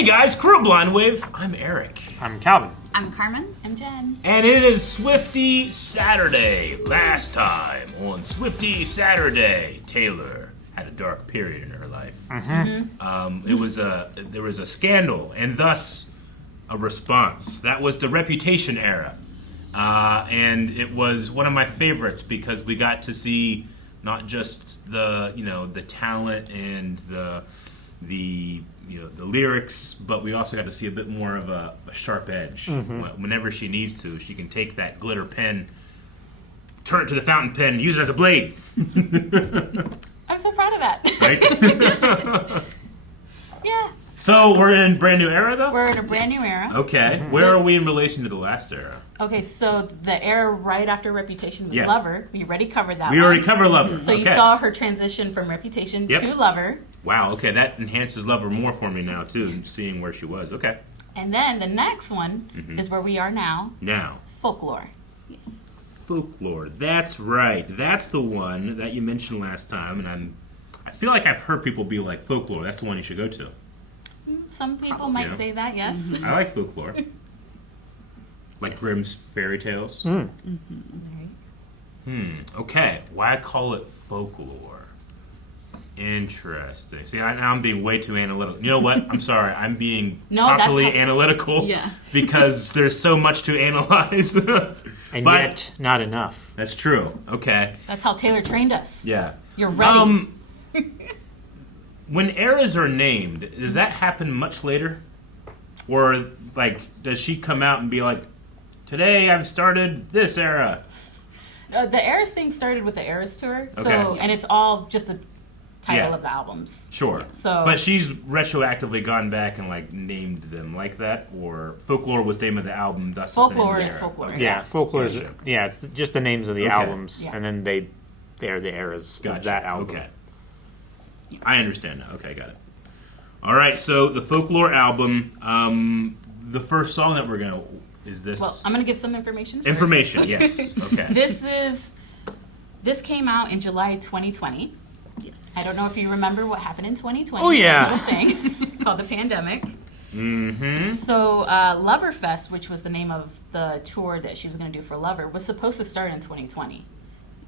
Hey guys, Crew Blind Wave. I'm Eric. I'm Calvin. I'm Carmen. I'm Jen. And it is Swiftie Saturday. Last time on Swiftie Saturday, Taylor had a dark period in her life. There was a scandal and thus a response. That was the Reputation era. And it was one of my favorites because we got to see not just the talent and the lyrics, but we also got to see a bit more of a sharp edge. Whenever she needs to, she can take that glitter pen, turn it to the fountain pen, and use it as a blade. I'm so proud of that. Right? Yeah. So we're in brand new era, though? We're in a brand new era. Okay. Where are we in relation to the last era? Okay, so the era right after Reputation was Yeah. Lover. We already covered that We one. already covered Lover. So you Okay. saw her transition from Reputation to Lover. Wow, okay, that enhances Lover more for me now, too, seeing where she was. Okay. And then the next one is where we are now. Now. Folklore. Folklore. That's right. That's the one that you mentioned last time, and I feel like I've heard people be like, Folklore, that's the one you should go to. Some people might say that, yes. I like folklore. Like Grimm's fairy tales. Okay. Why call it folklore? Interesting. See, now I'm being way too analytical. You know what? I'm sorry. I'm being properly analytical because there's so much to analyze. And yet, not enough. That's true. Okay. That's how Taylor trained us. Yeah. You're ready. When eras are named, does that happen much later? Or, like, does she come out and be like, today I've started this era? The Eras thing started with the Eras tour. So, Okay. and it's all just the title of the albums. Sure. So, But she's retroactively gone back and, like, named them like that? Or Folklore was the name of the album, thus Folklore it's is the name of the era? Folklore. Yeah, folklore is, Gotcha. it's just the names of the Okay. albums, Yeah. and then they're the eras of that album. Okay. I understand now. Okay, got it. All right, so the Folklore album, the first song that we're going to... Is this... Well, I'm going to give some information first. Information, yes. Okay. This came out in July 2020. Yes. I don't know if you remember what happened in 2020. Oh, yeah. That little thing called the pandemic. So Loverfest, which was the name of the tour that she was going to do for Lover, was supposed to start in 2020.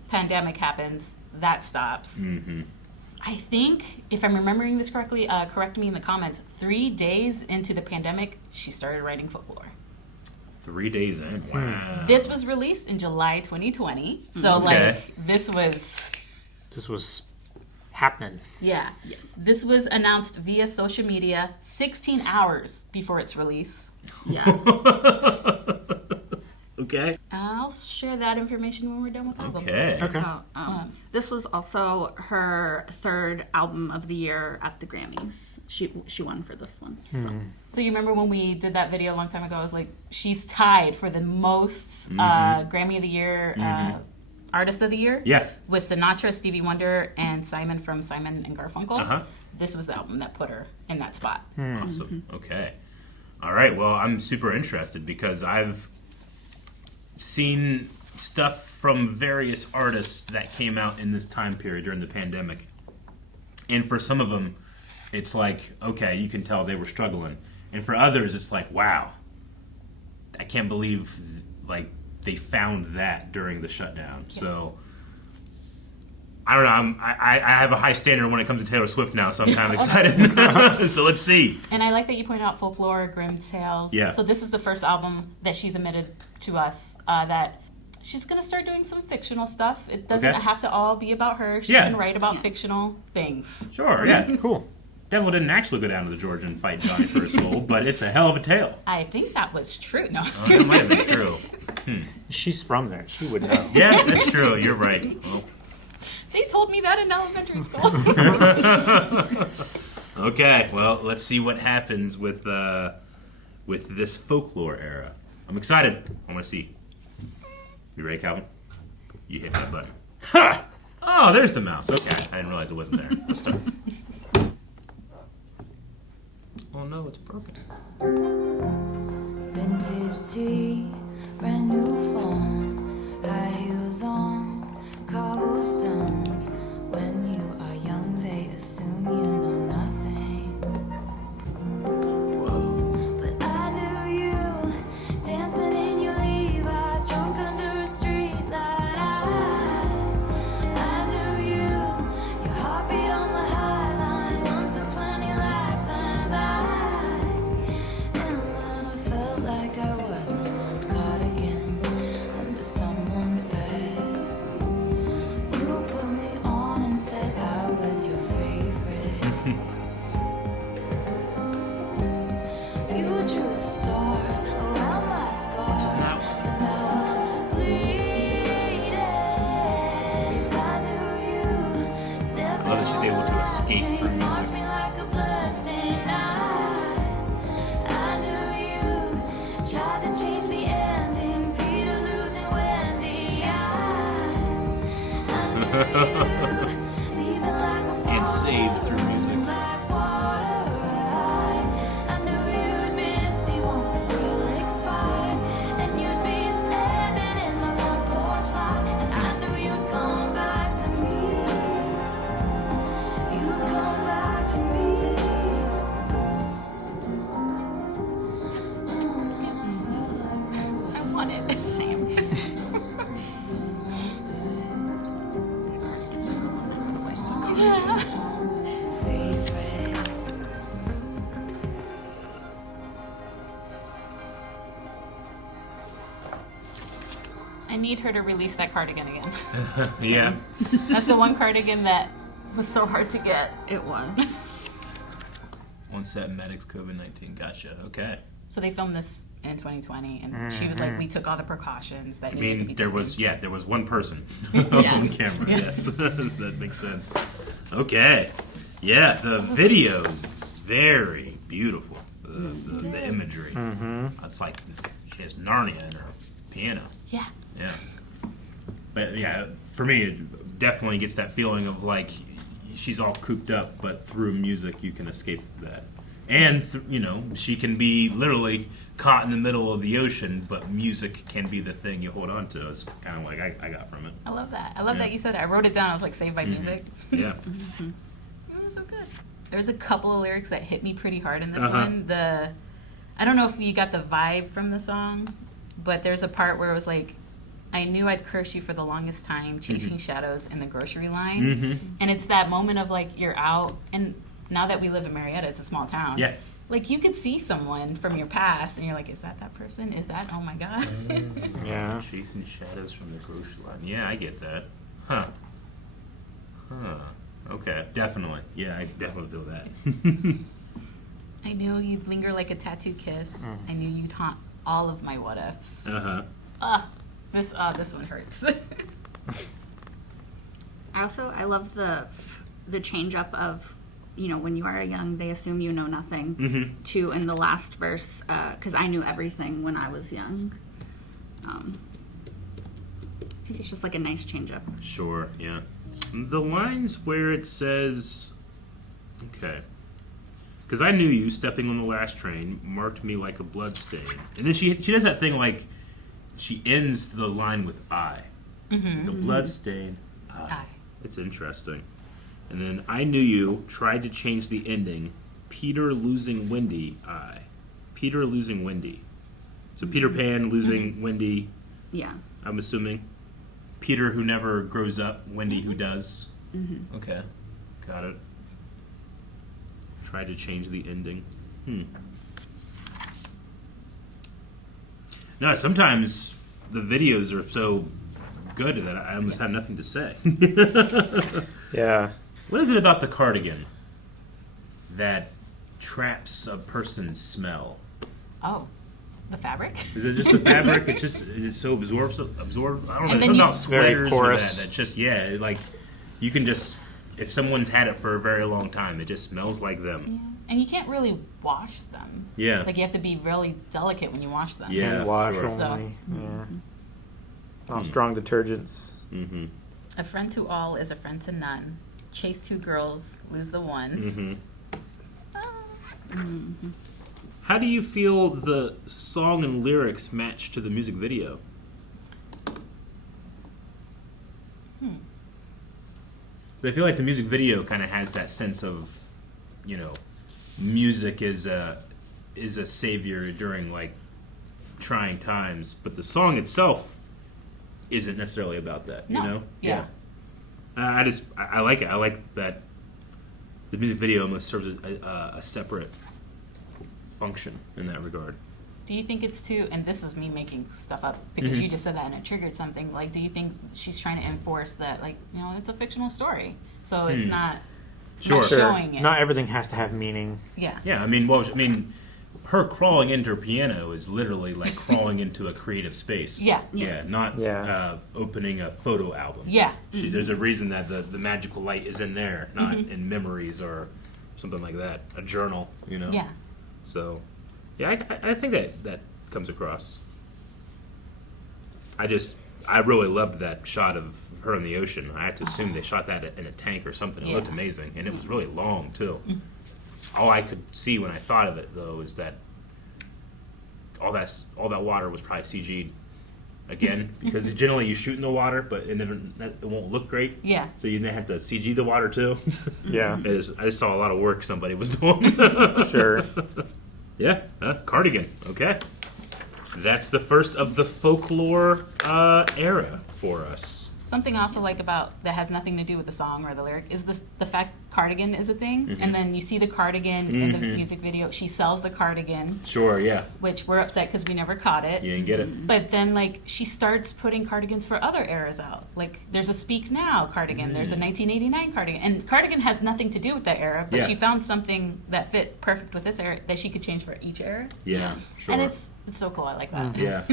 Pandemic happens. That stops. I think, if I'm remembering this correctly, correct me in the comments, 3 days into the pandemic, she started writing Folklore. 3 days in. Wow. This was released in July 2020. So, this was happening. Yeah. Yes. This was announced via social media 16 hours before its release. Yeah. Okay. I'll share that information when we're done with the album. Okay. This was also her third album of the year at the Grammys. She won for this one. So you remember when we did that video a long time ago? I was like, she's tied for the most Grammy of the Year, Artist of the Year. Yeah. With Sinatra, Stevie Wonder, and Simon from Simon and Garfunkel. This was the album that put her in that spot. Awesome. Okay. All right. Well, I'm super interested because I've seen stuff from various artists that came out in this time period during the pandemic. And for some of them, it's like, okay, you can tell they were struggling. And for others, it's like, wow, I can't believe, like, they found that during the shutdown. Yeah. So, I don't know. I have a high standard when it comes to Taylor Swift now, so I'm kind of excited. So let's see. And I like that you pointed out Folklore, Grimm Tales. Yeah. So this is the first album that she's admitted to us that she's going to start doing some fictional stuff. It doesn't have to all be about her. She can write about fictional things. Sure, yeah. Cool. Devil didn't actually go down to the Georgia and fight Johnny for his soul, but it's a hell of a tale. I think that was true. No. Oh, that might have been true. She's from there. She would know. Yeah, that's true. You're right. Well, they told me that in elementary school. Okay, well, let's see what happens with this Folklore era. I'm excited. I want to see. You ready, Calvin? You hit that button. Ha! Oh, there's the mouse. Okay, I didn't realize it wasn't there. Let's start. Oh no, it's broken. Vintage tea, brand new phone, high heels on, cobblestones. When you are young, they assume you know nothing. And saved through music. I want it. Same. I need her to release that cardigan again. Yeah. That's the one cardigan that was so hard to get. It was. Once that medics COVID-19. Gotcha. Okay. So they filmed this in 2020, and she was like, "We took all the precautions that I needed to be mean, taken." there was one person Yeah. on camera. Yeah. Yes, that makes sense. Okay, yeah, the video's very beautiful. The imagery. It's like she has Narnia in her piano. Yeah. Yeah, but yeah, for me, it definitely gets that feeling of like she's all cooped up, but through music you can escape that. And she can be literally caught in the middle of the ocean, but music can be the thing you hold on to. It's kind of like I got from it. I love that. I love that you said it. I wrote it down. I was like, "Saved by music." Yeah. It was so good. There's a couple of lyrics that hit me pretty hard in this one. I don't know if you got the vibe from the song, but there's a part where it was like, "I knew I'd curse you for the longest time, chasing shadows in the grocery line." And it's that moment of like, you're out, and now that we live in Marietta, it's a small town. Yeah. Like, you could see someone from your past, and you're like, is that person? Is that, oh my God. Yeah. Chasing shadows from the grocery line. Yeah, I get that. Huh. Okay, definitely. Yeah, I definitely feel that. I knew you'd linger like a tattoo kiss. I knew you'd haunt all of my what ifs. This one hurts. I love the change up of, when you are young, they assume you know nothing, to in the last verse, because I knew everything when I was young. I think it's just like a nice change up. Sure, yeah. The lines where it says, okay, because I knew you stepping on the last train marked me like a blood stain, and then she does that thing like she ends the line with I, the blood stain. I. It's interesting. And then I knew you tried to change the ending. Peter losing Wendy. I. Peter losing Wendy. So Peter Pan losing Wendy. Yeah. I'm assuming. Peter who never grows up. Wendy who does. Okay. Got it. Tried to change the ending. No, sometimes the videos are so good that I almost have nothing to say. Yeah. What is it about the cardigan that traps a person's smell? Oh, the fabric? Is it just the fabric? It's so absorbed. I don't know. And Something then about sweaters or porous. that just like you can just, if someone's had it for a very long time, it just smells like them. And you can't really wash them. Yeah. Like, you have to be really delicate when you wash them. Yeah. Wash sure. only. So- Yeah. All strong detergents. A friend to all is a friend to none. Chase two girls, lose the one. How do you feel the song and lyrics match to the music video? I feel like the music video kind of has that sense of, music is a savior during like trying times, but the song itself isn't necessarily about that. No. Yeah. I like it. I like that the music video almost serves a separate function in that regard. Do you think it's too, and this is me making stuff up because you just said that and it triggered something, like, do you think she's trying to enforce that, like, it's a fictional story, so it's not, Sure. not showing it? Not everything has to have meaning. Yeah. Yeah, her crawling into her piano is literally like crawling into a creative space. Yeah. Not Yeah. opening a photo album. Yeah. There's a reason that the magical light is in there, not in memories or something like that. A journal, Yeah. So, yeah, I think that comes across. I just I really loved that shot of her in the ocean. I had to assume they shot that in a tank or something. It looked Yeah. amazing, and it was really long too. All I could see when I thought of it, though, is that all that water was probably CG'd again, because generally you shoot in the water, but it won't look great. Yeah. So you then have to CG the water too. Yeah. I just saw a lot of work somebody was doing. Sure. Yeah, Cardigan. Okay. That's the first of the folklore era for us. Something I also like about that has nothing to do with the song or the lyric is the fact cardigan is a thing, and then you see the cardigan in the music video. She sells the cardigan, Sure, yeah. which we're upset because we never caught it. You didn't get it. But then, like, she starts putting cardigans for other eras out. Like, there's a Speak Now cardigan, there's a 1989 cardigan, and cardigan has nothing to do with that era. But Yeah. she found something that fit perfect with this era that she could change for each era. Yeah, sure. And it's so cool. I like that. Yeah.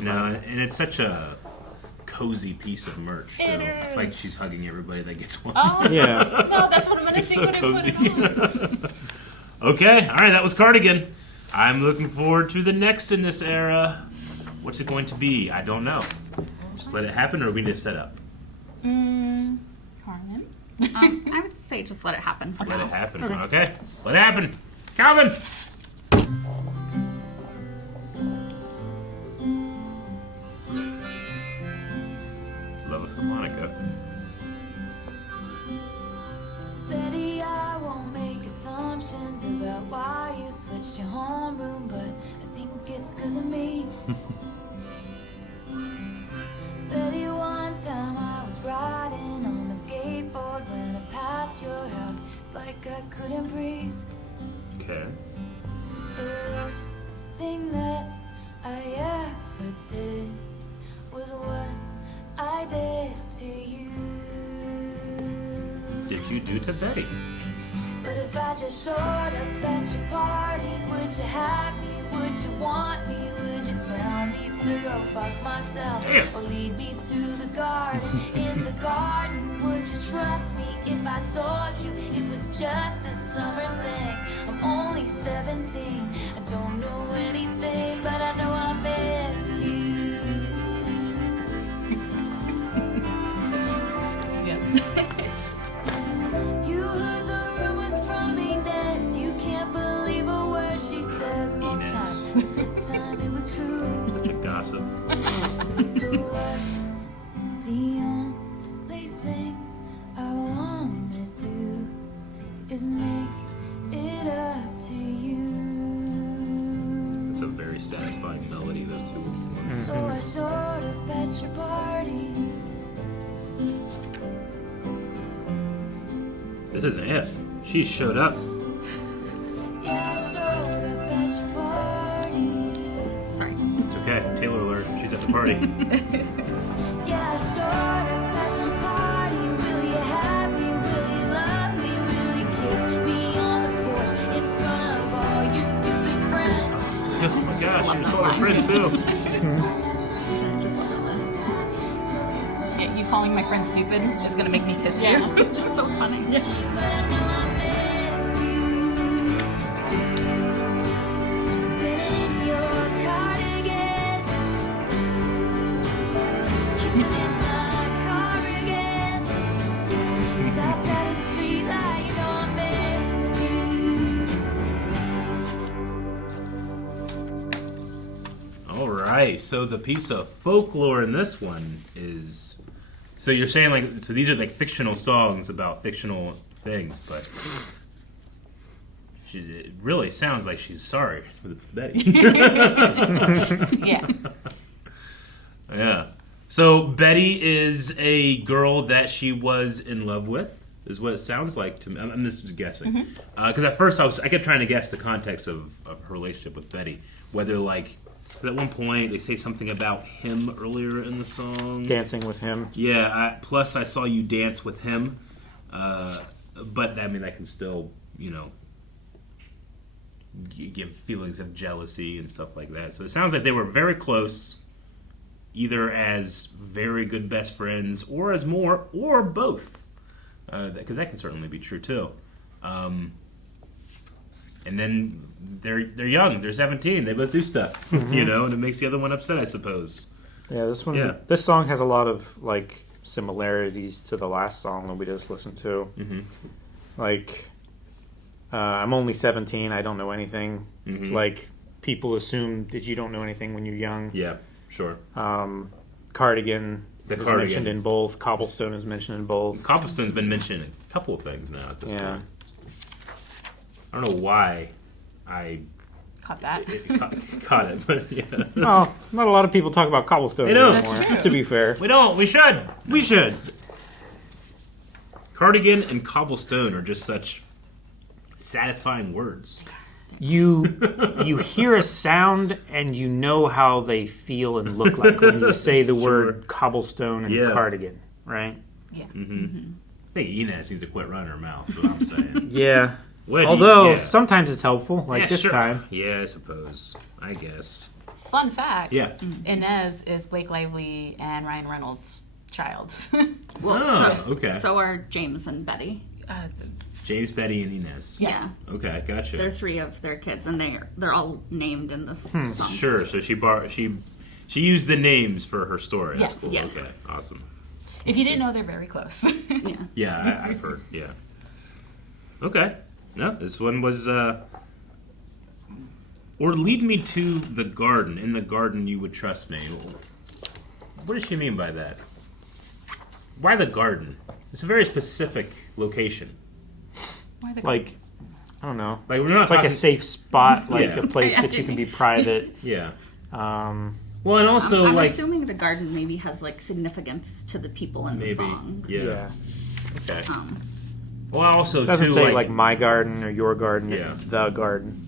No, and it's such a cozy piece of merch, too. It It's like is. she's hugging everybody that gets one. Oh Yeah. no, that's what I'm gonna It's think so when cozy. I put it on. Okay, all right, that was Cardigan. I'm looking forward to the next in this era. What's it going to be? I don't know. Just let it happen, or we need to set up? Carmen. I would say just let it happen for Let now. it happen. Okay, let it happen. Calvin! Love a harmonica. Betty, I won't make assumptions about why you switched your homeroom, but I think it's 'cause of me. Betty, one time I was riding on my skateboard when I passed your house. It's like I couldn't breathe. Okay. The worst thing that I ever did was what I did to you. Did you do to Betty? But if I just showed up at your party, would you have me? Would you want me? Would you tell me to go fuck myself? Damn. Or lead me to the garden? In the garden, would you trust me if I told you it was just a summer thing? I'm only 17, I don't know anything, but I know I miss you. You heard the rumors from Inez. You can't believe a word she says most Inez. times. But this time it was true. Bunch of gossip. The worst, the only thing I wanna do is make it up to you. It's a very satisfying melody, those two ones. So I showed up at your party. This is an if. She showed up. Yeah, I showed up at your party. Sorry. It's okay. Taylor alert. She's at the party. Yeah, I showed up at your party. Will you have me? Will you love me? Will you kiss me on the porch in front of all your stupid friends? Oh my gosh, you saw her friends too. Yeah, you calling my friend stupid is gonna make me kiss you. It's so funny. But I know I miss you. Sitting in your cardigan. Kissing in my car again. Stopped at a street light, you know I miss you. All right. So the piece of folklore in this one is. So you're saying like so these are like fictional songs about fictional things, but it really sounds like she's sorry for Betty. Yeah. Yeah. So Betty is a girl that she was in love with, is what it sounds like to me. I'm just guessing. Because at first I kept trying to guess the context of her relationship with Betty. Whether like, 'cause at one point they say something about him earlier in the song. Dancing with him. Yeah. Plus I saw you dance with him. But I mean that can still, give feelings of jealousy and stuff like that. So it sounds like they were very close, either as very good best friends or as more, or both. Because that can certainly be true too. And then they're young, they're 17, they both do stuff, and it makes the other one upset, I suppose. Yeah, this one. Yeah. This song has a lot of like similarities to the last song that we just listened to. Mm-hmm. Like, I'm only 17. I don't know anything. Mm-hmm. Like, people assume that you don't know anything when you're young. Yeah, sure. Cardigan The is Cardigan. mentioned in both. Cobblestone is mentioned in both. Cobblestone's been mentioned in a couple of things now at this Yeah. point. I don't know why I Caught that. caught it, but yeah. Oh, not a lot of people talk about Cobblestone They don't. anymore, That's true. to be fair. We don't. We should. We should. Cardigan and Cobblestone are just such satisfying words. You hear a sound and you know how they feel and look like when you say the word cobblestone and Yeah. cardigan, right? Yeah. I think Inez needs to quit running her mouth. Is what I'm saying. Yeah. Wendy, Although yeah. sometimes it's helpful, like Yeah, this sure. time. Yeah, I suppose. I guess. Fun fact. Yeah. Inez is Blake Lively and Ryan Reynolds' child. Well, Oh, so, okay. so are James and Betty. James, Betty, and Inez. Yeah. Okay, gotcha. They're 3 of their kids, and they're all named in this song. Sure. So she used the names for her story. That's Yes. cool. Yes. Okay. Awesome. If you didn't know, they're very close. Yeah. Yeah, I've heard. Yeah. Okay. No, this one was. Or lead me to the garden. In the garden, you would trust me. What does she mean by that? Why the garden? It's a very specific location. Why the Like, I don't know. Like we're not It's like talking. a safe spot, like Yeah. a place that you can be private. Yeah. Um, Well, and also I'm like assuming the garden maybe has like significance to the people in the maybe. song. Yeah. yeah. Okay. Um, Well, also It doesn't too say like my garden or your garden. Yeah. It's the garden.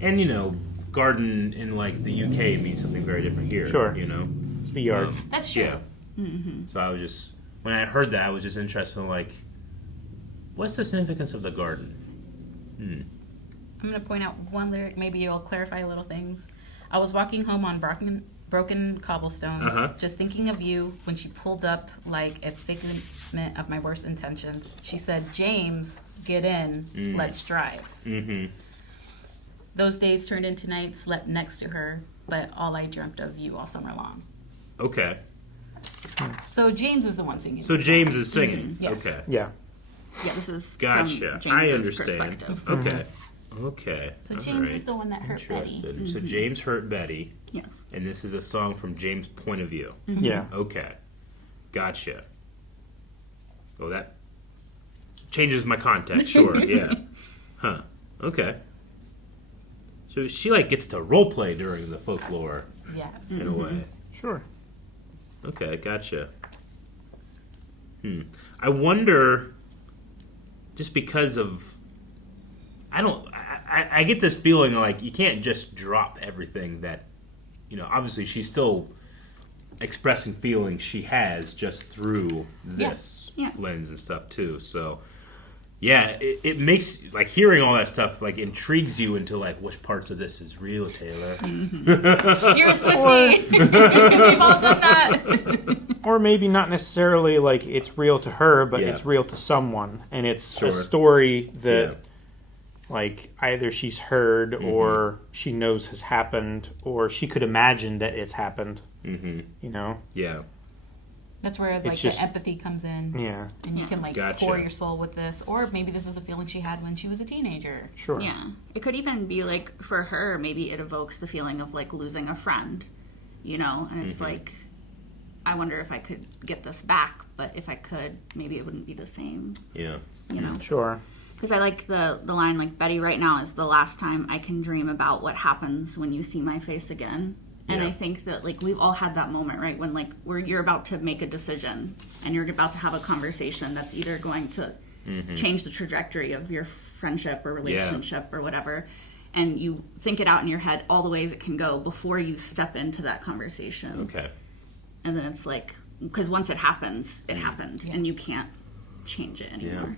and garden in like the UK means something very different here. Sure. Um, It's the yard. That's true. Yeah. So I was just when I heard that I was just interested in like, what's the significance of the garden? I'm going to point out one lyric. Maybe it'll clarify little things. I was walking home on broken cobblestones, just thinking of you when she pulled up like a figment of my worst intentions. She said, James, get in, let's drive. Mm-hmm. Those days turned into nights, slept next to her, but all I dreamt of you all summer long. Okay. So James is the one singing. So the James song. is singing. Yes. Okay. Yeah. yeah, this is Gotcha. from I James's understand. perspective. Okay. Okay. So All James right. is the one that hurt Betty. Interested. So James hurt Betty, Yes. and this is a song from James' point of view. Yeah. Okay. Gotcha. Well, that changes my context. Sure. Yeah. Huh. Okay. So she like gets to role play during the folklore Yes. in a way. Sure. Okay, gotcha. I wonder, just because of, I get this feeling like you can't just drop everything that, obviously she's still expressing feelings she has just through this Yeah. lens and stuff too. So, yeah, it makes, like, hearing all that stuff, like, intrigues you into, like, which parts of this is real, Taylor. You're a Swiftie! Because we've all done that. Or maybe not necessarily like it's real to her, but Yeah. it's real to someone, and it's Sure. a story that Yeah. like either she's heard or she knows has happened, or she could imagine that it's happened. Mm-hmm. Yeah. That's where like It's just- the empathy comes in. Yeah. And you can like Gotcha. pour your soul with this. Or maybe this is a feeling she had when she was a teenager. Sure. Yeah. It could even be like for her, maybe it evokes the feeling of like losing a friend, and it's like, I wonder if I could get this back, but if I could, maybe it wouldn't be the same, Yeah. Sure. Because I like the line like, Betty, right now is the last time I can dream about what happens when you see my face again. And Yeah. I think that like we've all had that moment, right? When like you're about to make a decision and you're about to have a conversation that's either going to change the trajectory of your friendship or relationship or whatever. And you think it out in your head all the ways it can go before you step into that conversation. Okay. And then it's like, because once it happens, it happened and you can't change it anymore.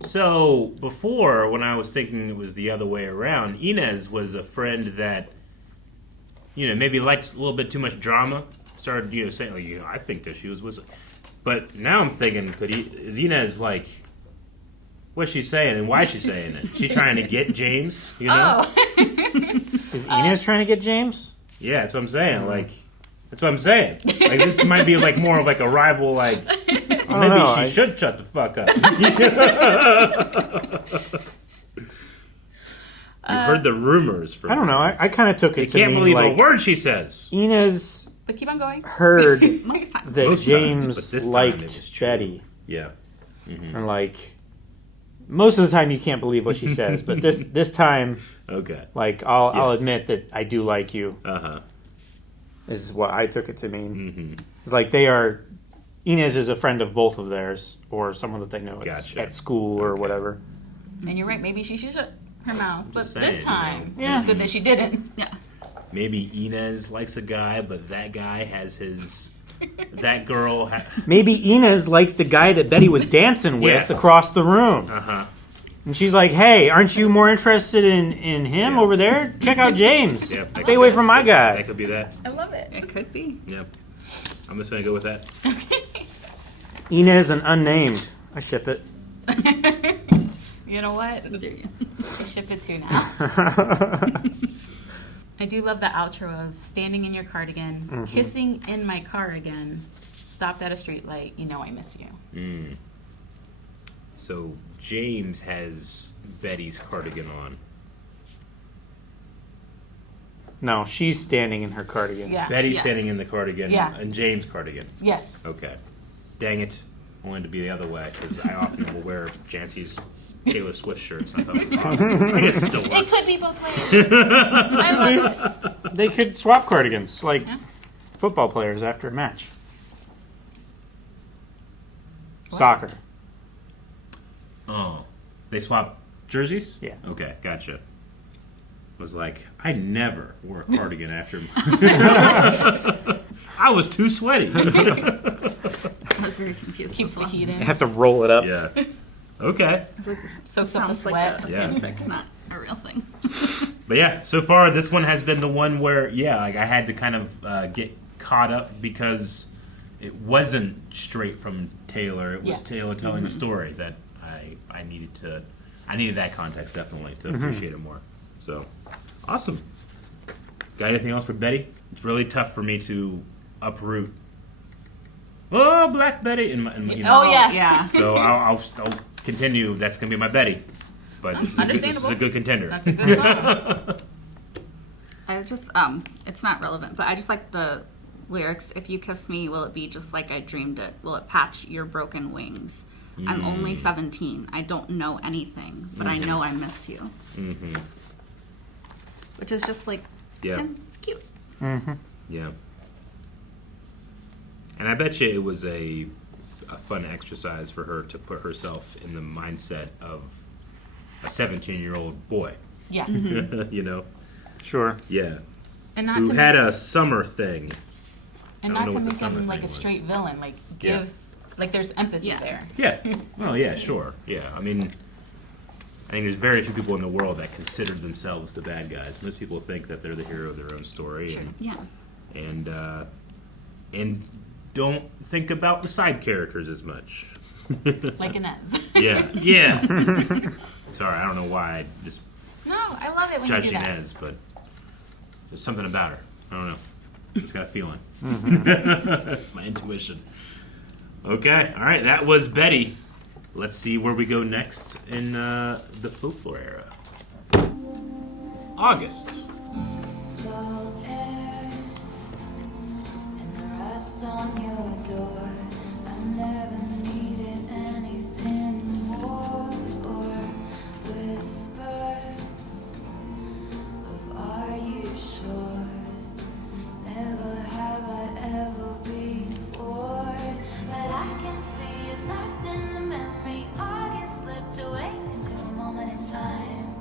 So, before, when I was thinking it was the other way around, Inez was a friend that, maybe liked a little bit too much drama. Started, saying, like, I think that she was. But now I'm thinking, is Inez, like, what's she saying and why is she saying it? She trying to get James, Oh. Is Inez trying to get James? Yeah, that's what I'm saying. Like, that's what I'm saying. Like, this might be like more of like a rival. Like, maybe she should shut the fuck up. You've heard the rumors from. I don't know. I kind of took it to can't mean believe like a word she says. Inez But keep on going. heard Most times. that Most times, James but this time it liked was true. Betty, Yeah. and like most of the time you can't believe what she says, but this time, Okay. like I'll Yes. admit that I do like you. Uh-huh. Is what I took it to mean. It's like Inez is a friend of both of theirs, or someone that they know Gotcha. at school or whatever. And you're right. Maybe she should shut her mouth. But saying, this time, Yeah. it's good that she didn't. Yeah. Maybe Inez likes a guy, but that guy has his. That girl. Maybe Inez likes the guy that Betty was dancing with Yes. across the room. Uh-huh. And she's like, hey, aren't you more interested in him Yeah. over there? Check out James. Yep, that Stay could away be- from my guy. That could be that. I love it. It could be. Yep. I'm just gonna go with that. Inez and unnamed. I ship it. You know what? There you I ship it too now. I do love the outro of standing in your cardigan, kissing in my car again, stopped at a street light, you know I miss you. So James has Betty's cardigan on. No, she's standing in her cardigan. Yeah. Betty's Yeah. standing in the cardigan, Yeah. and James' cardigan. Yes. Okay. Dang it. I wanted to be the other way, because I often will wear Jancy's Taylor Swift shirts, and I thought it was awesome. I guess it still It works. could be both ways. I love it. They could swap cardigans, like Yeah. football players after a match. What? Soccer. Oh. They swap jerseys? Yeah. Okay, gotcha. Was like, I never wore a cardigan after. I was too sweaty. I was very confused. Keeps the heat They in, have to roll it up. Yeah. Okay. soaks up the Sounds sweat. like a Yeah. fanfic, not a real thing. But yeah, so far this one has been the one where, yeah, like I had to kind of get caught up because it wasn't straight from Taylor. It was Yeah. Taylor telling a story that I needed that context definitely to appreciate it more. So, awesome. Got anything else for Betty? It's really tough for me to uproot. Oh, Black Betty! In my, Oh, yes. Yeah. So I'll continue. That's gonna be my Betty. But this is Understandable. a good contender. That's a good song. I just, it's not relevant, but I just like the lyrics. If you kiss me, will it be just like I dreamed it? Will it patch your broken wings? I'm only 17. I don't know anything, but I know I miss you. Mm-hmm. Which is just like, Yeah. it's cute. Yeah. And I bet you it was a fun exercise for her to put herself in the mindset of a 17-year-old boy. Yeah. You know? Sure. Yeah. And not Who to had make, a summer thing. and I don't not know to what the make summer him like thing a was. straight villain. Like Yeah. give like there's empathy Yeah. there. Yeah. Well, yeah, sure. Yeah. I mean, I think there's very few people in the world that consider themselves the bad guys. Most people think that they're the hero of their own story. Sure. Yeah. And don't think about the side characters as much. Like Inez. Yeah. Yeah. Sorry, I don't know why I just No, I love it when you judge do that. Inez, but there's something about her. I don't know. Just got a feeling. My intuition. Okay, all right. That was Betty. Let's see where we go next in the Folklore Era. August. Salt air and the rust on your door. I never needed anything more, or whispers of "Are you sure?" Never have I ever before, but I can see it's lost in the memory. August slipped away into a moment in time,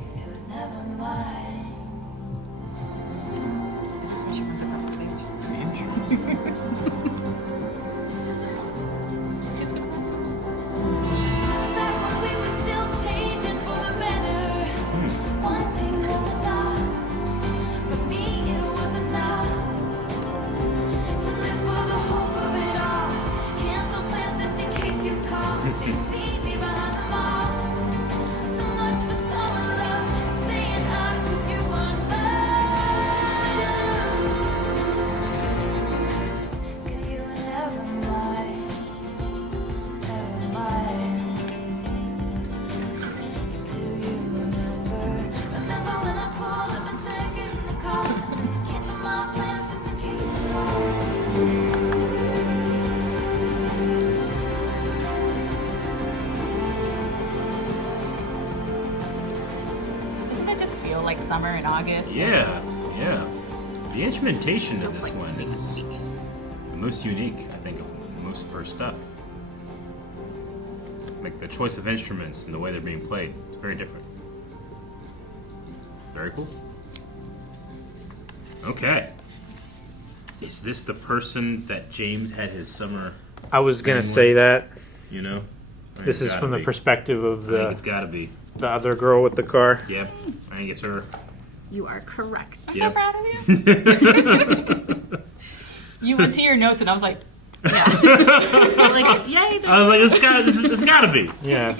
'cause it was never mine. feel like summer in August. Yeah. The instrumentation of Feels this like one being is unique. the most unique, I think, of most of her stuff. Like the choice of instruments and the way they're being played, it's very different. Very cool. Okay. Is this the person that James had his summer, I was gonna Anyone? say that. you know? I think This it's is gotta from the be. perspective of I think the it's gotta be. other girl with the car. Yep. I think it's her. You are correct. I'm Yep. so proud of you. You went to your notes and I was like, Yeah. Like, yay. I was like, it's gotta be. Yeah.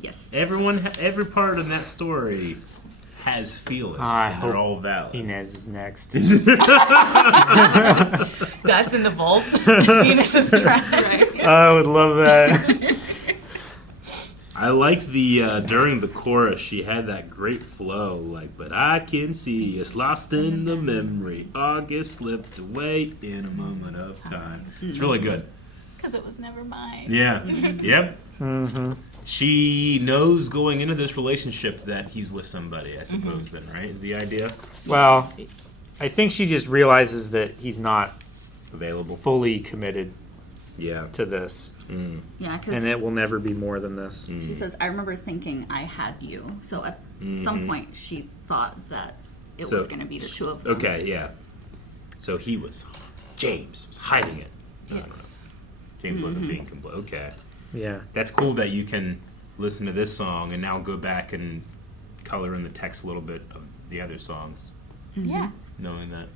Yes. Every part of that story has feelings, I and they're hope all valid. Inez is next. that's in the vault. Inez's track. I would love that. I liked the during the chorus, she had that great flow, like, but I can see it's lost in the memory. August slipped away in a moment of time. It's really good. Because it was never mine. Yeah. Yep. She knows going into this relationship that he's with somebody, I suppose, then, right? Is the idea Well, I think she just realizes that he's not available? fully committed Yeah. to this, Yeah, and because it will never be more than this. she says, I remember thinking I had you. So at some point, she thought that it So- was going to be the two of them. Okay, yeah. So James was hiding it. Yes. James wasn't being complete. Okay. Yeah. That's cool that you can listen to this song and now go back and color in the text a little bit of the other songs, Yeah. knowing that.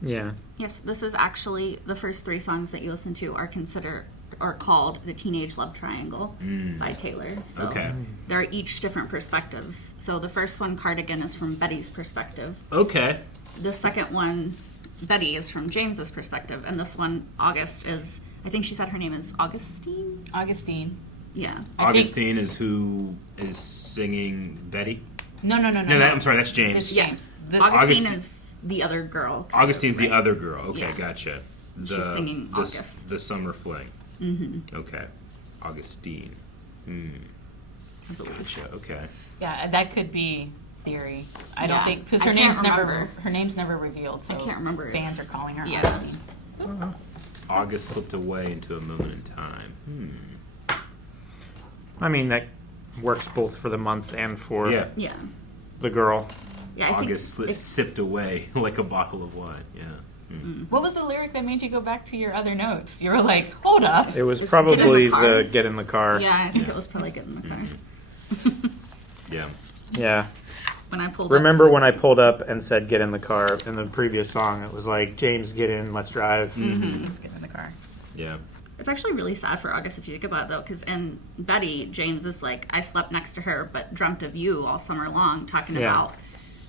Yeah. Yes, this is actually the first 3 songs that you listen to are called the Teenage Love Triangle by Taylor. So Okay. they're each different perspectives. So the first one, Cardigan, is from Betty's perspective. Okay. The second one, Betty, is from James's perspective, and this one, August, is, I think she said her name is Augustine. Augustine. Yeah. I think- Augustine is who is singing Betty? No. I'm sorry, that's James. It's James. The- Augustine August- is the other girl. kind Augustine's of, the right? other girl. Okay, Yeah. gotcha. She's singing August. The summer fling. Mm-hmm. Okay. Augustine. I believe. Gotcha. Okay. Yeah, that could be theory. I don't Yeah. think because I her can't name's remember. never revealed. So I can't remember if- Fans are calling her Yeah. Augustine. August slipped away into a moment in time. I mean, that works both for the month and for Yeah. Yeah. the girl. Yeah, I think August it's- sipped away like a bottle of wine. Yeah. What was the lyric that made you go back to your other notes? You were like, hold up. It was It's probably get in the car. the get in the car. Yeah, I think it was probably good in the car. Yeah. Yeah. When I pulled Remember up, when I pulled up and said get in the car in the previous song? It was like, James, get in, let's drive. Let's get in the car. Yeah. it's actually really sad for August if you think about it, though, because in Betty, James is like, I slept next to her but dreamt of you all summer long, talking Yeah. about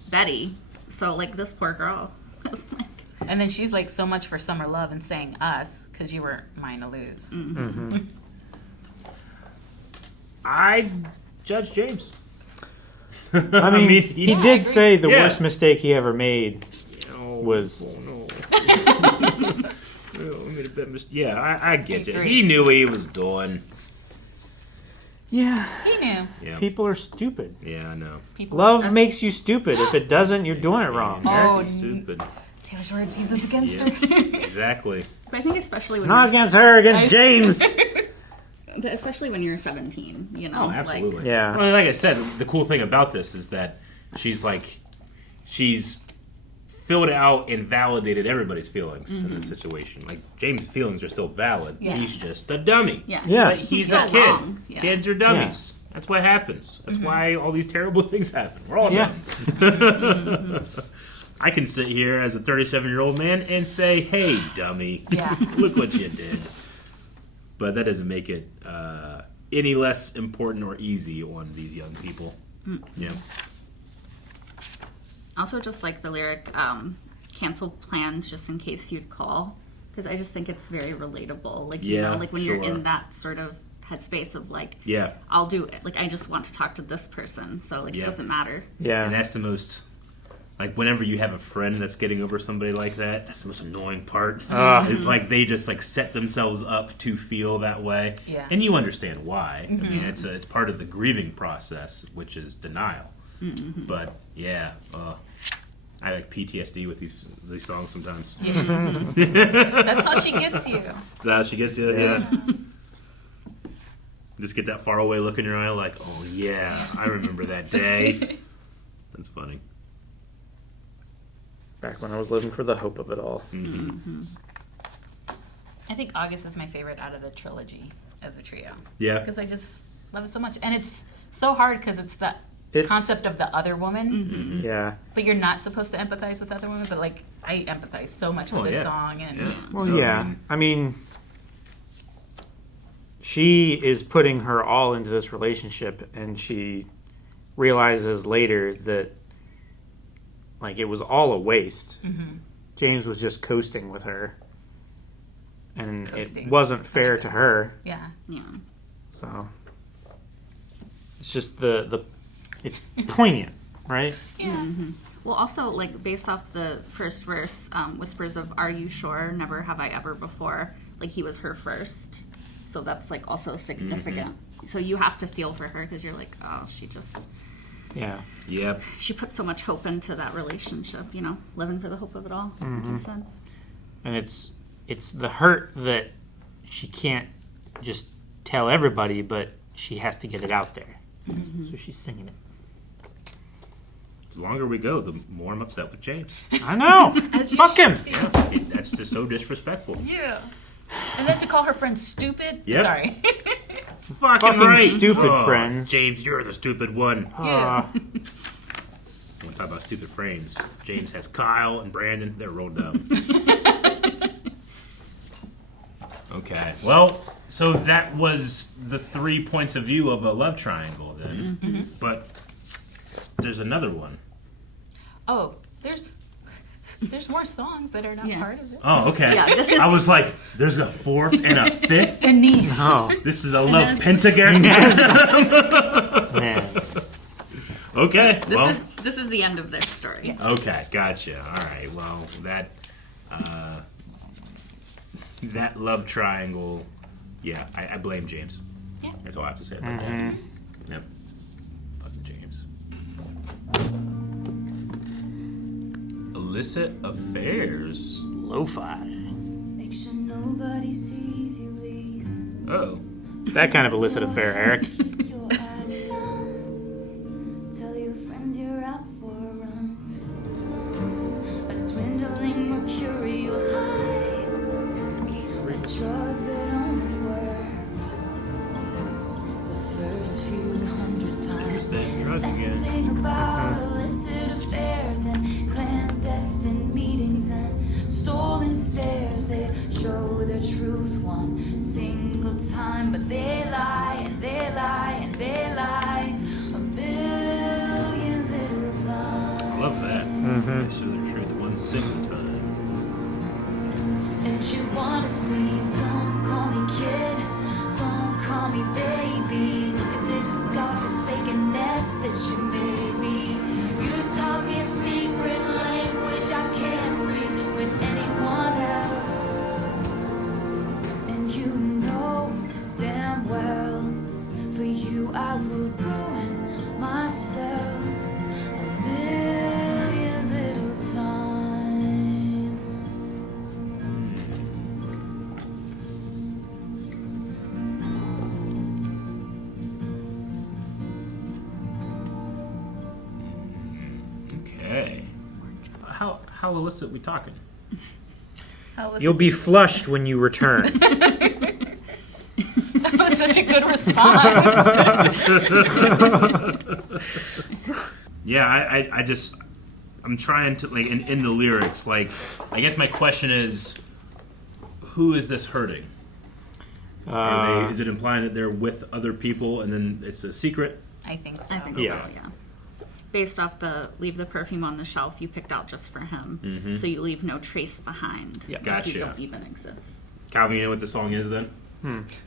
Betty. So, like, this poor girl. was like, And then she's like, so much for summer love and saying us because you were mine to lose. I judge James. I mean, he I did agree. say the Yeah. worst mistake he ever made was... Yeah, I get you. agree. He knew what he was doing. Yeah. He knew. Yeah. People are stupid. Yeah, I know. People. Love makes you stupid. If it doesn't, you're doing it wrong. America's Oh, stupid. Taylor's words used it against Yeah. her. Exactly. but I think especially when Not you're, against her, against James. but especially when you're 17, you know? Oh, absolutely. Like, Yeah. Well, like I said, the cool thing about this is that she's filled out and validated everybody's feelings in this situation. Like, James' feelings are still valid. Yeah. He's just a dummy. yeah. Yeah. But he's a so kid. wrong. Yeah. Kids are dummies. That's what happens. That's why all these terrible things happen. We're all Yeah. dumb. I can sit here as a 37-year-old man and say, hey, dummy, Yeah. look what you did. But that doesn't make it any less important or easy on these young people. Yeah. Also, just like the lyric, cancel plans just in case you'd call. Because I just think it's very relatable. Like, you Yeah, know, like when sure. you're in that sort of headspace of like, Yeah. I'll do it. Like, I just want to talk to this person. So, like, Yeah. it doesn't matter. And Yeah. that's the most, like, whenever you have a friend that's getting over somebody like that, that's the most annoying part. It's like they just, like, set themselves up to feel that way. Yeah. And you understand why. I mean, it's part of the grieving process, which is denial. But yeah, I like PTSD with these songs sometimes. That's how she gets you. Is that how she gets you? Yeah. Just get that faraway look in your eye, like, oh yeah, I remember that day. That's funny. Back when I was living for the hope of it all. I think August is my favorite out of the trilogy of the trio. Yeah. Because I just love it so much. And it's so hard because it's the concept of the other woman. Yeah. But you're not supposed to empathize with other women. But, like, I empathize so much with this song. And Well, yeah. I mean, she is putting her all into this relationship, and she realizes later that, like, it was all a waste. James was just coasting with her, and Coasting. it wasn't fair to her. yeah. So it's just it's poignant, right? Yeah. Well, also, like, based off the first verse, whispers of "Are you sure? Never have I ever before." Like, he was her first, so that's, like, also significant. So you have to feel for her because you're like, oh, she just Yep. she put so much hope into that relationship. You know, living for the hope of it all, like you said. And it's the hurt that she can't just tell everybody, but she has to get it out there. So she's singing it. The longer we go, the more I'm upset with James. I know. As you Fuck him. Yeah, that's just so disrespectful. Yeah. And then to call her friend stupid. Yep. Sorry. Fucking right. Stupid friends. James, you're the stupid one. Yeah. When we talk about stupid frames, James has Kyle and Brandon. They're rolled down. Okay. Well, so that was the 3 points of view of a love triangle then. But there's another one. Oh, there's more songs that are not part of it. Oh, okay. Yeah, this is- I was like, there's a fourth and a fifth? Inez. Oh, This is a love pentagon? man. Okay. Well, This is the end of their story. okay, gotcha. All right. Well, that love triangle, yeah, I blame James. Yeah. That's all I have to say about that. Yep. Fucking James. Illicit affairs. Lo-fi. Make sure nobody sees you leave. Oh. That kind of illicit affair, Eric. Keep your eyes down. Tell your friends you're out for a run. A dwindling mercurial high. A drug that only worked the first few hundred times. That drug That's the again. thing about illicit affairs and clandestine meetings and stolen stares. They show their truth one single time, but they lie and they lie and they lie a billion little times. I love that. So the truth one single time. And you wanna scream, don't call me kid, don't call me baby. Look at this godforsaken nest that you made me. You taught me a secret language I can't speak with anyone else. And you know damn well, for you I would ruin myself a million little times. Okay. How illicit we talking? How was You'll be flushed when you return. That was such a good response. Yeah, I'm trying to, like, in the lyrics, like, I guess my question is, who is this hurting? Is it implying that they're with other people and then it's a secret? I think so. I think Yeah. so, yeah. Based off the leave the perfume on the shelf you picked out just for him. So you leave no trace behind. Yeah. Like Gotcha. you don't even exist. Calvin, you know what the song is then?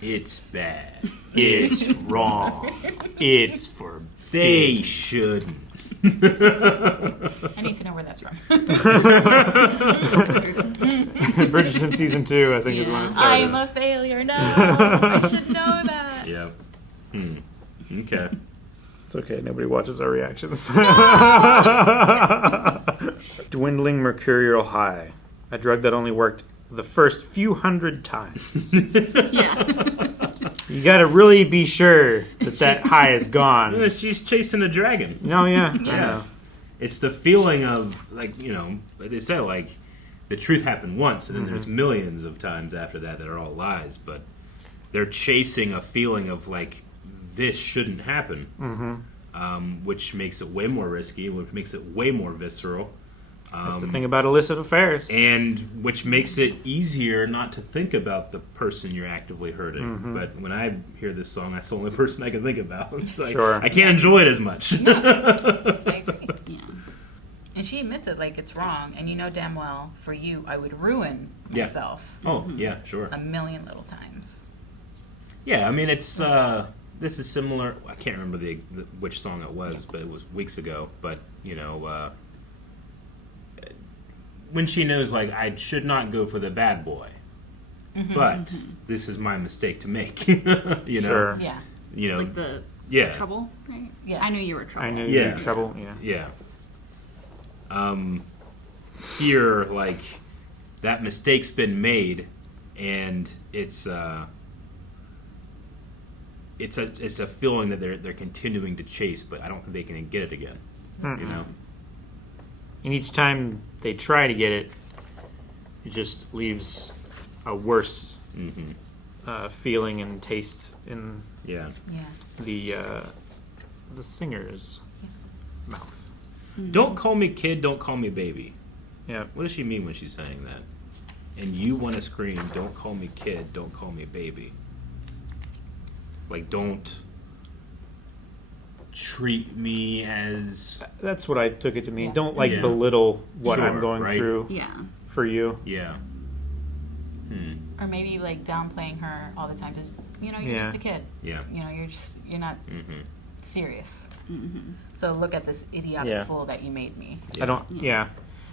It's bad. It's wrong. It's for They shouldn't. I need to know where that's from. Bridgerton season 2, I think is when it I started. am a failure now. I should know that. Yep. Okay. It's okay. Nobody watches our reactions. Dwindling mercurial high. A drug that only worked the first few hundred times. Yeah. You gotta really be sure that high is gone. She's chasing a dragon. No, yeah. I Yeah. know. It's the feeling of, like, like they say, like, the truth happened once, and then there's millions of times after that that are all lies, but they're chasing a feeling of, like, this shouldn't happen, which makes it way more risky, which makes it way more visceral. That's the thing about illicit affairs. And which makes it easier not to think about the person you're actively hurting. But when I hear this song, that's the only person I can think about. It's like, Sure. I can't enjoy it as much. I agree. Yeah. And she admits it like it's wrong. And you know damn well, for you, I would ruin Yeah. myself Oh, yeah, sure. a million little times. Yeah, I mean, it's this is similar. I can't remember which song it was, but it was weeks ago. But when she knows, like, I should not go for the bad boy, but this is my mistake to make. Sure. Yeah. Like the Yeah. trouble, right? Yeah. I knew you were trouble. I knew Yeah. you were trouble. Yeah. Yeah. Here, like, that mistake's been made, and it's a feeling that they're continuing to chase, but I don't think they can get it again. You know. And each time they try to get it, it just leaves a worse feeling and taste in Yeah. Yeah. the singer's mouth. Don't call me kid, don't call me baby. Yeah. What does she mean when she's saying that? And you want to scream, don't call me kid, don't call me baby. Like, don't treat me as... That's what I took it to mean. Yeah. Don't Yeah. belittle what Sure, I'm going right. through Yeah. for you. Yeah. Or maybe like downplaying her all the time because you're Yeah. just a kid. Yeah. You're not serious. So look at this idiotic Yeah. fool that you made me. I don't. Yeah.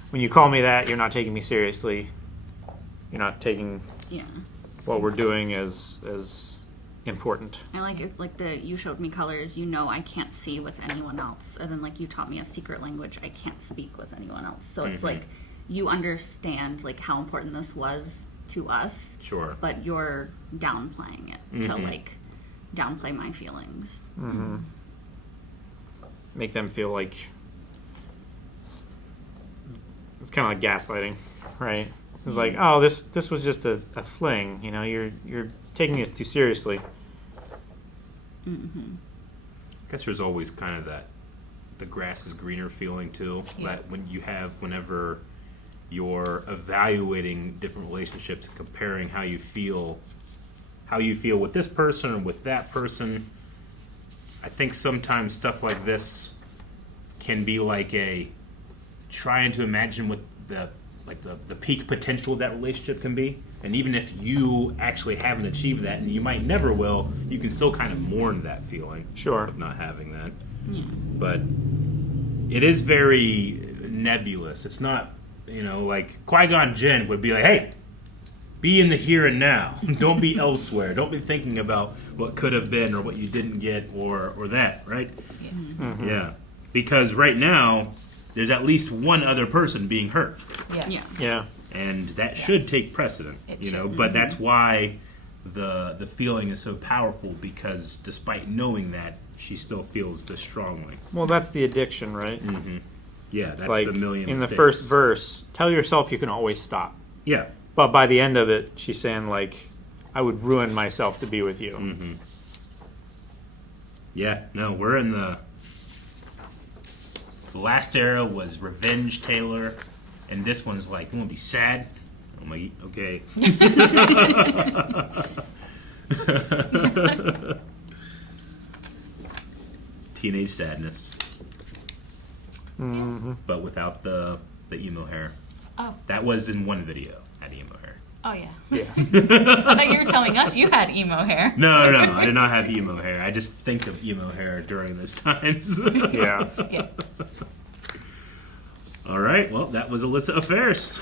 When you call me that, you're not taking me seriously. You're not taking Yeah. what we're doing as important. I like it's like you showed me colors, I can't see with anyone else. And then like you taught me a secret language, I can't speak with anyone else. So it's like you understand like how important this was to us. Sure. But you're downplaying it to like downplay my feelings. Make them feel like it's kind of like gaslighting, right? It's like, oh, this was just a fling. You're taking this too seriously. I guess there's always kind of that the grass is greener feeling too. Yeah. That whenever you're evaluating different relationships and comparing how you feel with this person or with that person, I think sometimes stuff like this can be like trying to imagine what the peak potential of that relationship can be. And even if you actually haven't achieved that, and you might never will, you can still kind of mourn that feeling Sure. of not having that. Yeah. But it is very nebulous. It's not, like Qui-Gon Jinn would be like, hey, be in the here and now. Don't be elsewhere. Don't be thinking about what could have been or what you didn't get or that, right? Yeah. Because right now, there's at least one other person being hurt. Yes. Yeah. Yeah. And that should take precedent, It should. But that's why the feeling is so powerful, because despite knowing that, she still feels this strongly. Well, that's the addiction, right? Yeah, that's It's like the million in the mistakes. first verse, tell yourself you can always stop. Yeah. But by the end of it, she's saying like, I would ruin myself to be with you. Yeah, no, we're in the last era was Revenge Taylor, and this one's like, you want to be sad? I'm like, okay. Teenage sadness. But without the emo hair. Oh. That was in one video, had emo hair. Oh yeah. Yeah. I thought you were telling us you had emo hair. No, I did not have emo hair. I just think of emo hair during those times. Yeah. Yeah. All right, well, that was Illicit Affairs.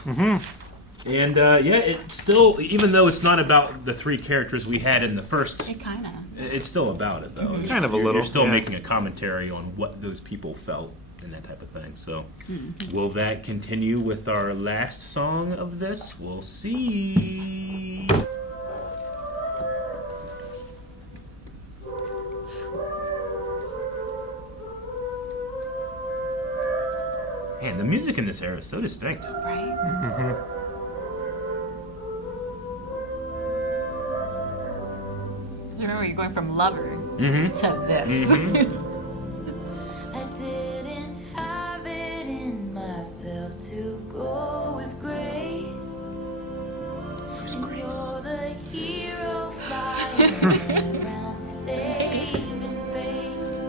And it still, even though it's not about the three characters we had in the first It kind of. It's still about it, though. Kind of a You're little, still yeah. making a commentary on what those people felt and that type of thing. So, will that continue with our last song of this? We'll see. Man, the music in this era is so distinct. Right? Because remember, you're going from Lover to this. I didn't have it in myself to go with grace. And you're the hero flying around saving face.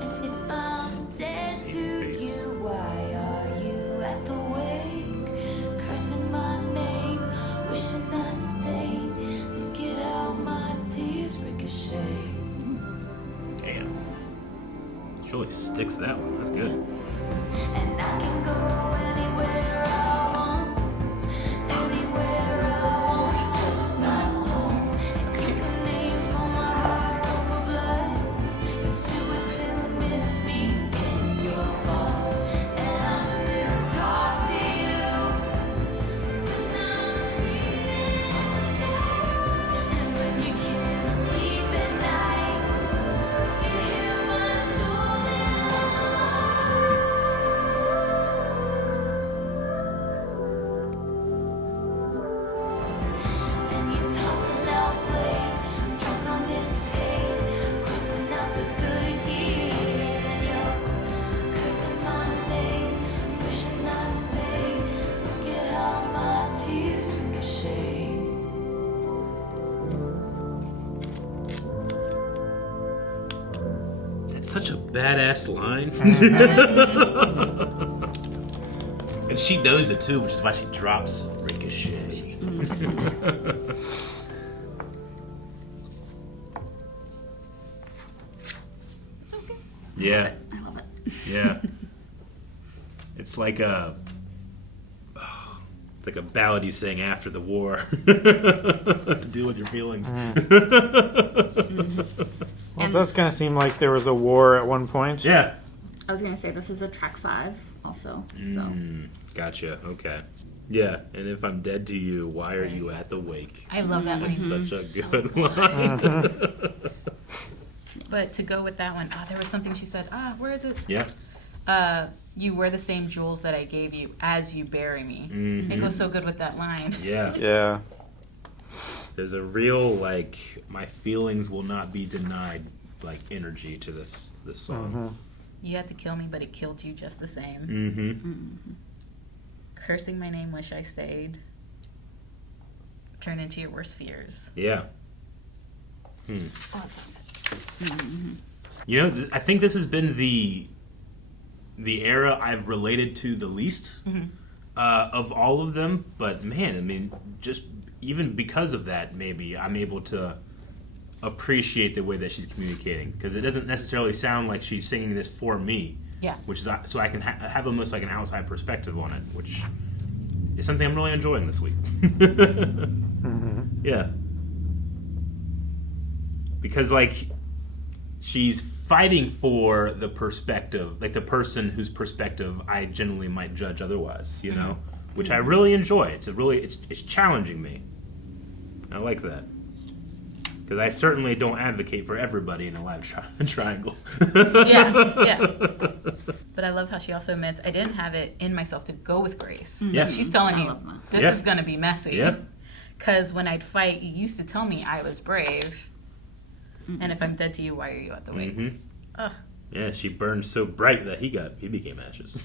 And if I'm dead to you, why are you at the wake? Cursing my name, wishing I stayed. Look at how my tears ricochet. Damn. She really sticks that one. That's good. And I can go anywhere I want, anywhere I want, just not home. And you can name for my heart over blood, but you would still miss me in your bones. And I still talk to you when I'm screaming inside. And when you can't sleep at night, you hear my soul in the and you tossing out blame, drunk on this pain, crossing out the good years, and you're cursing my name, wishing I stayed. Look at how my tears ricochet. That's such a badass line. And she knows it too, which is why she drops Ricochet. It's okay. Yeah, I love it. yeah. It's like a ballad you sang after the war to deal with your feelings. Well, it does kind of seem like there was a war at one point. Yeah. I was gonna say this is a track 5 also. So Gotcha. Okay. Yeah. And if I'm dead to you, why are you at the wake? I love that line. Such a good line. But to go with that one, there was something she said. Where is it? Yeah. You wear the same jewels that I gave you as you bury me. It goes so good with that line. Yeah. Yeah. There's a real my feelings will not be denied energy to this song. You had to kill me, but it killed you just the same. Mm-hmm. Cursing my name, wish I stayed. Turn into your worst fears. Yeah. Oh, it's You know, I think this has been the era I've related to the least of all of them. But man, I mean, just even because of that, maybe I'm able to appreciate the way that she's communicating, because it doesn't necessarily sound like she's singing this for me. Yeah. Which is so I can have almost like an outside perspective on it, which is something I'm really enjoying this week. Yeah. Because she's fighting for the perspective, the person whose perspective I generally might judge otherwise, you know, which I really enjoy. It's challenging me. I like that. Because I certainly don't advocate for everybody in a live triangle. yeah. But I love how she also admits, I didn't have it in myself to go with Grace. Yeah. She's telling I you, love that. this Yeah. is going to be messy. Yeah. Because when I'd fight, you used to tell me I was brave. And if I'm dead to you, why are you at the wake? Ugh. Yeah, she burned so bright that he became ashes.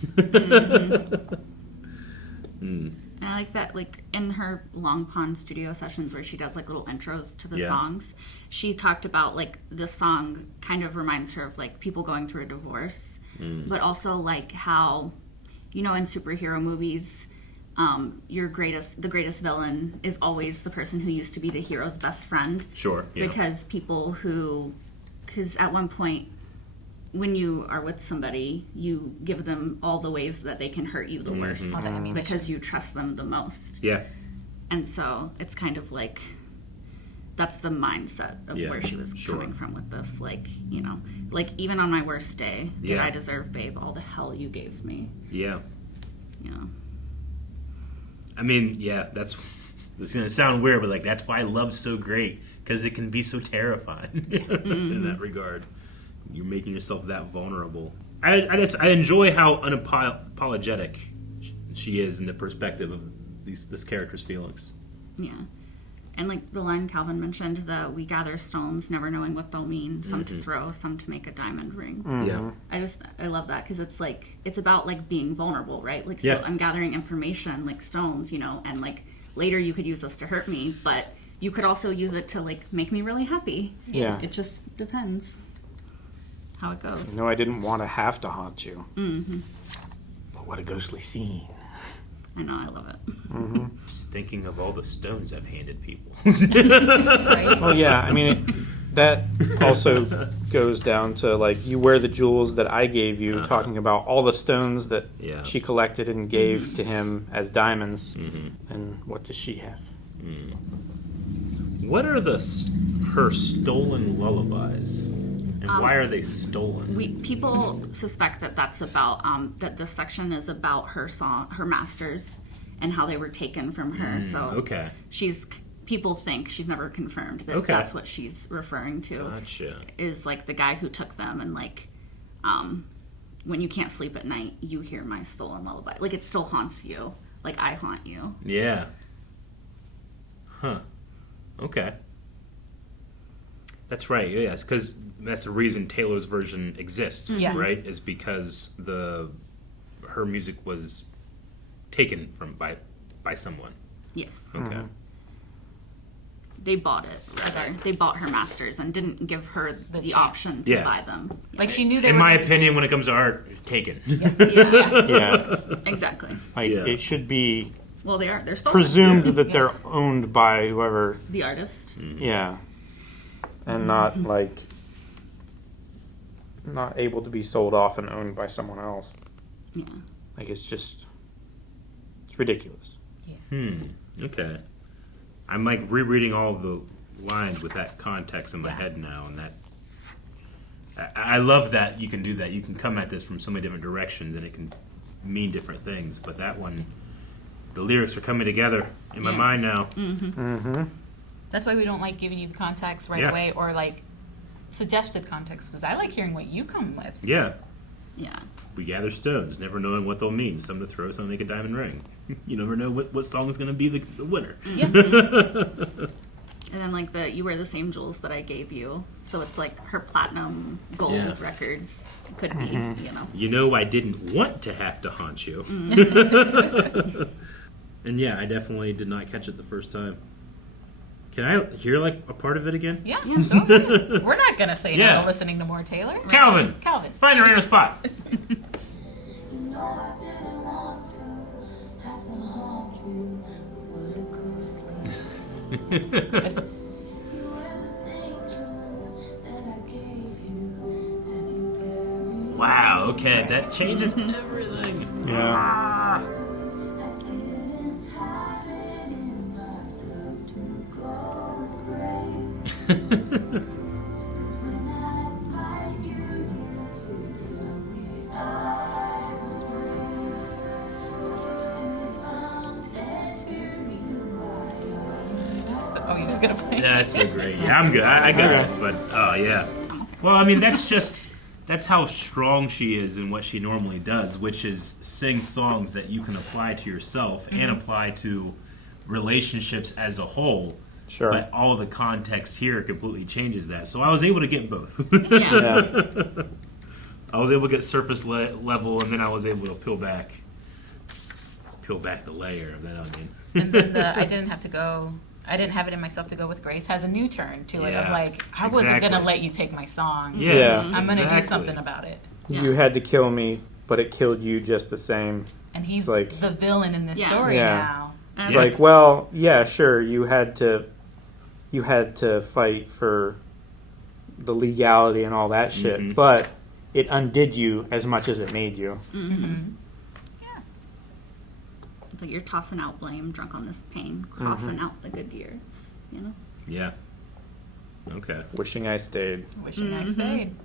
And I like that, in her Long Pond studio sessions where she does little intros to the Yeah. songs, she talked about this song kind of reminds her of people going through a divorce, but also how, in superhero movies, the greatest villain is always the person who used to be the hero's best friend. Sure. Yeah. Because at one point, when you are with somebody, you give them all the ways that they can hurt you the worst All the ammunition. because you trust them the most. Yeah. And so it's kind of that's the mindset of Yeah, where she was sure. coming from with this. Like, you know, like even on my worst day, did Yeah. I deserve, babe, all the hell you gave me? Yeah. You know. I mean, yeah, it's going to sound weird, but like that's why love's so great, because it can be so terrifying in that regard. You're making yourself that vulnerable. I enjoy how unapologetic she is in the perspective of this character's feelings. Yeah. And like the line Calvin mentioned, we gather stones, never knowing what they'll mean. Some to throw, some to make a diamond ring. Yeah. I love that because it's like, it's about like being vulnerable, right? Like, Yeah. so I'm gathering information like stones, you know, and like later you could use this to hurt me, but you could also use it to like make me really happy. Yeah. It just depends how it goes. No, I didn't want to have to haunt you. Mm-hmm. But what a ghostly scene. I know, I love it. Just thinking of all the stones I've handed people. Right? Well, yeah, I mean, that also goes down to, like, you wear the jewels that I gave you, talking about all the stones that Yeah. she collected and gave to him as diamonds. And what does she have? What are her stolen lullabies? And why are they stolen? People suspect that that's about that this section is about her song, her masters, and how they were taken from her. So Okay. people think, she's never confirmed that Okay. that's what she's referring to. Gotcha. Is like the guy who took them, and like when you can't sleep at night, you hear my stolen lullaby. Like it still haunts you. Like I haunt you. Yeah. Huh. Okay. That's right. Yes, because that's the reason Taylor's version exists, Yeah. right? Is because her music was taken by someone. Yes. Okay. They bought it, rather. They bought her masters and didn't give her the chance. option to Yeah. buy them. Like she knew they In were my gonna be- opinion, when it comes to art, taken. Yeah, Yeah, exactly. like, Yeah. it should be Well, they're stolen. presumed Yeah. that they're owned by whoever, The artist. yeah. And not, like, not able to be sold off and owned by someone else. Yeah. Like, it's ridiculous. Okay. I'm like rereading all the lines with that context in my head now, and that I love that you can do that. You can come at this from so many different directions, and it can mean different things. But that one, the lyrics are coming together in my mind now. That's why we don't like giving you the context right Yeah. away, or like suggested context, because I like hearing what you come with. Yeah. Yeah. We gather stones, never knowing what they'll mean. Some to throw, some to make a diamond ring. You never know what song is going to be the winner. Yeah. And then like you wear the same jewels that I gave you, so it's like her platinum gold Yeah. records could be, you know. You know, I didn't want to have to haunt you. And yeah, I definitely did not catch it the first time. Can I hear like a part of it again? Yeah. Go ahead. We're not gonna say Yeah. no to listening to more Taylor. Calvin, Calvin. find a random spot. You know I didn't want to have to haunt you, but what a ghostly scene. You wear the same jewels that I gave you as you bury. Wow, okay, that changes everything. Yeah. I didn't have it in myself to go with grace. 'Cause when I fight, you used to tell me I was brave. And if I'm dead to you, why are Oh, you're just gonna play. That's so great. Yeah, I'm good. I got it. But oh yeah. Well, I mean, that's how strong she is in what she normally does, which is sing songs that you can apply to yourself and apply to relationships as a whole. Sure. But all the context here completely changes that. So I was able to get both. Yeah. Yeah. I was able to get surface level, and then I was able to peel back the layer of that onion. And then I didn't have it in myself to go with grace has a new turn to it of Yeah, like, I wasn't exactly. gonna let you take my song. Yeah. I'm gonna do exactly. something about it. You had to kill me, but it killed you just the same. And he's Like- the villain in this Yeah. story Yeah. now. And It's Yeah. like, well, yeah, sure, you had to fight for the legality and all that shit, but it undid you as much as it made you. it's like you're tossing out blame, drunk on this pain, crossing out the good years, you know? Yeah. Okay. Wishing I stayed. Wishing I stayed.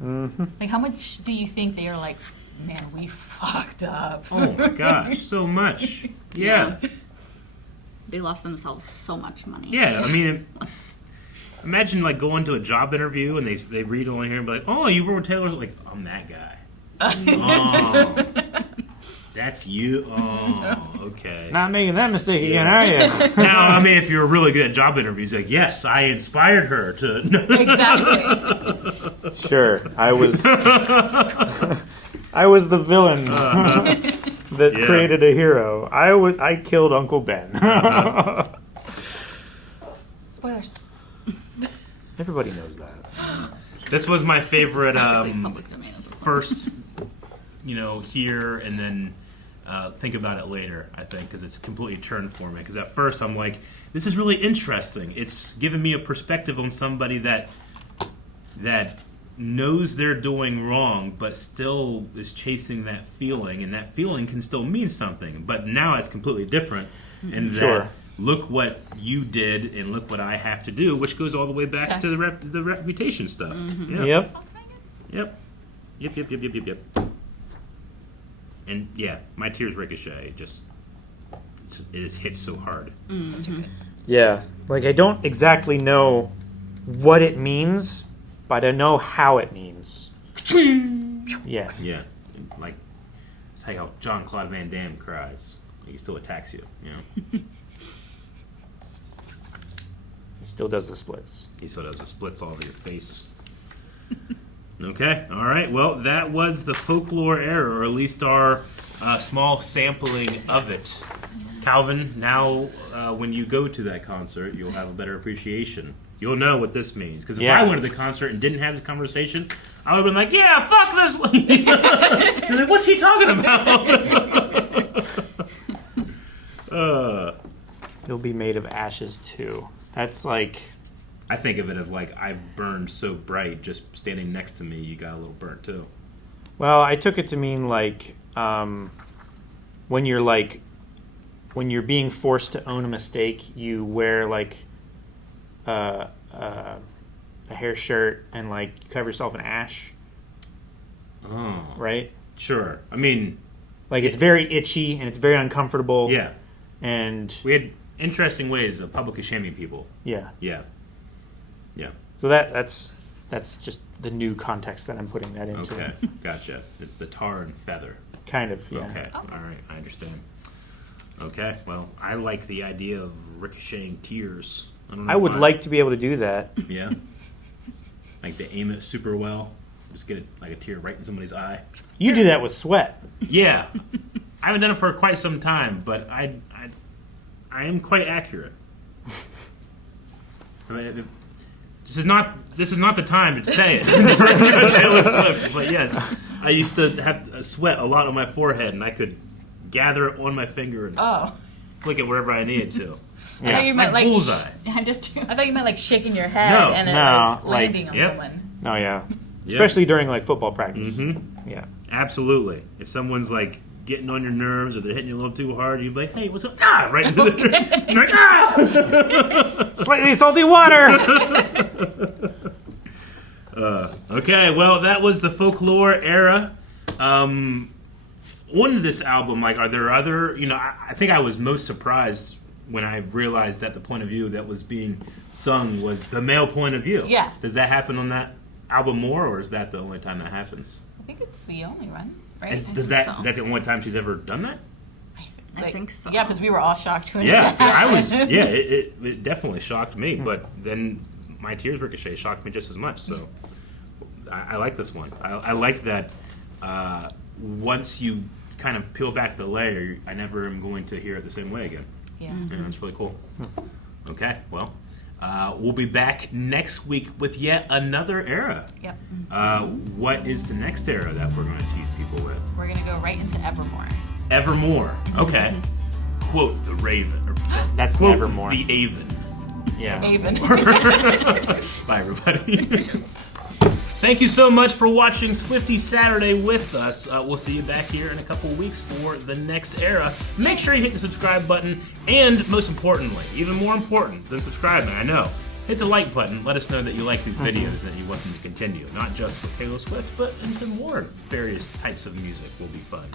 Like, how much do you think they are like, man, we fucked up? Oh my gosh, so much. Yeah. They lost themselves so much money. Yeah, I mean, imagine like going to a job interview and they read on here and be like, "Oh, you were with Taylor." Like, I'm that guy. Oh, that's you. Oh, okay. Not making that mistake again, are you? Now, I mean, if you're really good at job interviews, like, yes, I inspired her to. Exactly. Sure, I was. I was the villain that created a hero. I killed Uncle Ben. Spoilers. Everybody knows that. This was my favorite Practically public domain at this point. first, hear and then think about it later, I think, because it's completely turned for me. Because at first I'm like, this is really interesting. It's given me a perspective on somebody that knows they're doing wrong, but still is chasing that feeling, and that feeling can still mean something. But now it's completely different, and Sure. look what you did, and look what I have to do, which goes all the way back to the reputation stuff. Yeah. Yep. Yep. And yeah, my tears ricochet. It just hits so hard. Yeah. Like, I don't exactly know what it means, but I know how it means. Yeah. Yeah, like it's like how Jean-Claude Van Damme cries. He still attacks you. He still does the splits. He still does the splits all over your face. Okay, all right. Well, that was the Folklore Era, or at least our small sampling of it. Calvin, now when you go to that concert, you'll have a better appreciation. You'll know what this means. Because if I went to the concert and didn't have this conversation, I would have been like, yeah, fuck this one. You're like, what's he talking about? You'll be made of ashes, too. That's like... I think of it as like, I burned so bright, just standing next to me, you got a little burnt too. Well, I took it to mean like when you're being forced to own a mistake, you wear like a hair shirt and like you cover yourself in ash. Oh. Right? Sure. I mean... Like, it's very itchy and it's very uncomfortable. Yeah. And... We had interesting ways of publicly shaming people. Yeah. Yeah. Yeah. So that's just the new context that I'm putting that into. Okay. Gotcha. It's the tar and feather. Kind of, yeah. Okay. All right. I understand. Okay. Well, I like the idea of ricocheting tears. I would like to be able to do that. Yeah. Like to aim it super well. Just get it like a tear right in somebody's eye. You do that with sweat. Yeah. I haven't done it for quite some time, but I am quite accurate. I mean, this is not the time to say it. Taylor Swift, but yes, I used to have sweat a lot on my forehead, and I could gather it on my finger and flick it wherever I needed to. I thought you meant like bullseye. I thought you meant like shaking your head No. and then No, landing like- on Yep. someone. Oh, yeah. Especially during, like, football practice. Mm-hmm. Yeah. Absolutely. If someone's like getting on your nerves or they're hitting you a little too hard, you'd be like, "Hey, what's up?" Ah, right into the you're like, ah! Slightly salty water! Okay, well, that was the Folklore Era. On this album, like, are there other? I think I was most surprised when I realized that the point of view that was being sung was the male point of view. Yeah. Does that happen on that album more, or is that the only time that happens? I think it's the only one, right? Is so. that the only time she's ever done that? I think so. Yeah, because we were all shocked when Yeah, it I was. happened. Yeah, it definitely shocked me. But then my tears ricochet shocked me just as much. So I like this one. I like that. Once you kind of peel back the layer, I never am going to hear it the same way again. Yeah. Yeah, that's really cool. Okay, well, we'll be back next week with yet another era. Yep. What is the next era that we're going to tease people with? We're gonna go right into Evermore. Evermore. Okay. Quote the Raven. Or That's quote Nevermore. the Avon. Yeah. Haven. Bye, everybody. Thank you so much for watching Swiftie Saturday with us. We'll see you back here in a couple of weeks for the next era. Make sure you hit the subscribe button, and most importantly, even more important than subscribing, I know, hit the like button. Let us know that you like these videos and that you want them to continue. Not just with Taylor Swift, but into more various types of music will be fun.